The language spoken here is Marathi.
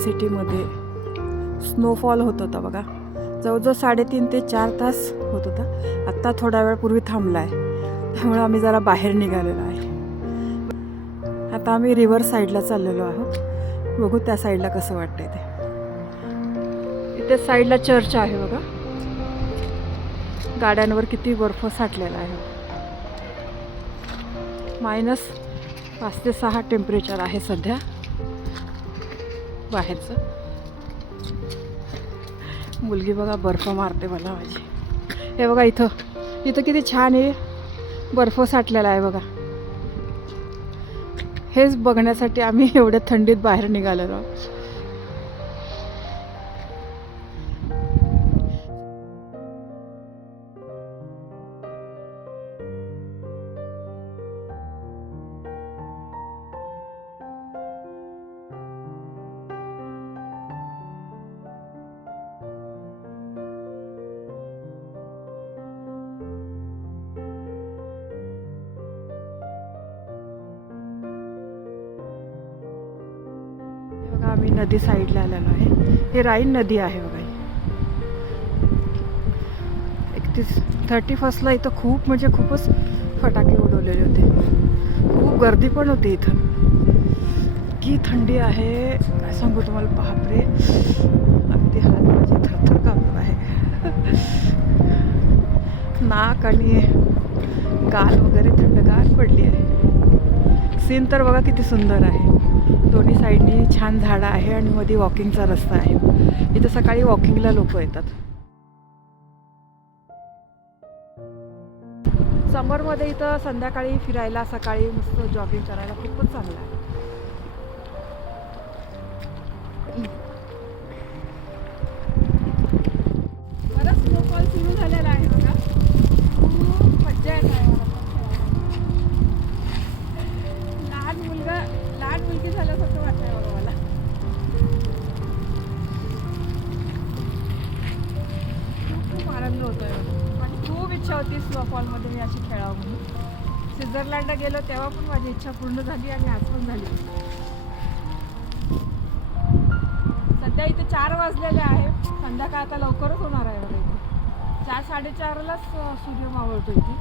सिटीमध्ये स्नोफॉल होत होता बघा. जवळजवळ 3.5 ते 4 तास होत होता. आत्ता थोडा वेळ पूर्वी थांबला आहे, त्यामुळे आम्ही जरा बाहेर निघालेलो आहे. आता आम्ही रिव्हर साईडला चाललेलो आहोत. बघू त्या साईडला कसं वाटतंय ते. इथे साईडला चर्च आहे बघा. गाड्यांवर किती बर्फ साठलेला आहे. -5 ते 6 टेम्परेचर आहे सध्या बाहेरचं. मुलगी बघा बर्फ मारते मला माझी. हे बघा इथं किती छान आहे, बर्फ साठलेला आहे बघा. हेच बघण्यासाठी आम्ही एवढ्या थंडीत बाहेर निघालेलो आहोत. आम्ही नदी साईडला आलेलो आहे. हे राईन नदी आहे बघा. 31ला इथं खूपच फटाके उडवलेले होते. खूप गर्दी पण होती इथं. की थंडी आहे काय सांगू तुम्हाला. बापरे, अगदी हात माझी थरथर कापत आहे. नाक आणि गाल वगैरे थंडगार पडली आहे. सीन तर बघा किती सुंदर आहे. दोन्ही साईडनी छान झाडं आहे आणि मध्ये वॉकिंगचा रस्ता आहे. इथं सकाळी वॉकिंगला लोक येतात. समरमध्ये इथं संध्याकाळी फिरायला, सकाळी मस्त जॉगिंग करायला खूपच चांगलं आहे. बरंच स्नोफॉल सुरू झालेला आहे बघा. खूप मज्जा येत आहे. लहान मुलगी झाल्यासारखं वाटतंय बघा मला. खूप आनंद होतोय. माझी खूप इच्छा होती स्नोफॉलमध्ये मी अशी खेळावं म्हणून. स्वित्झर्लंडला गेलो तेव्हा पण माझी इच्छा पूर्ण झाली आणि आज पण झाली. सध्या इथे 4 वाजलेले आहे. संध्याकाळ आता लवकरच होणार आहे बघा. इथे 4-4:30लाच सूर्य मावळतो इथे.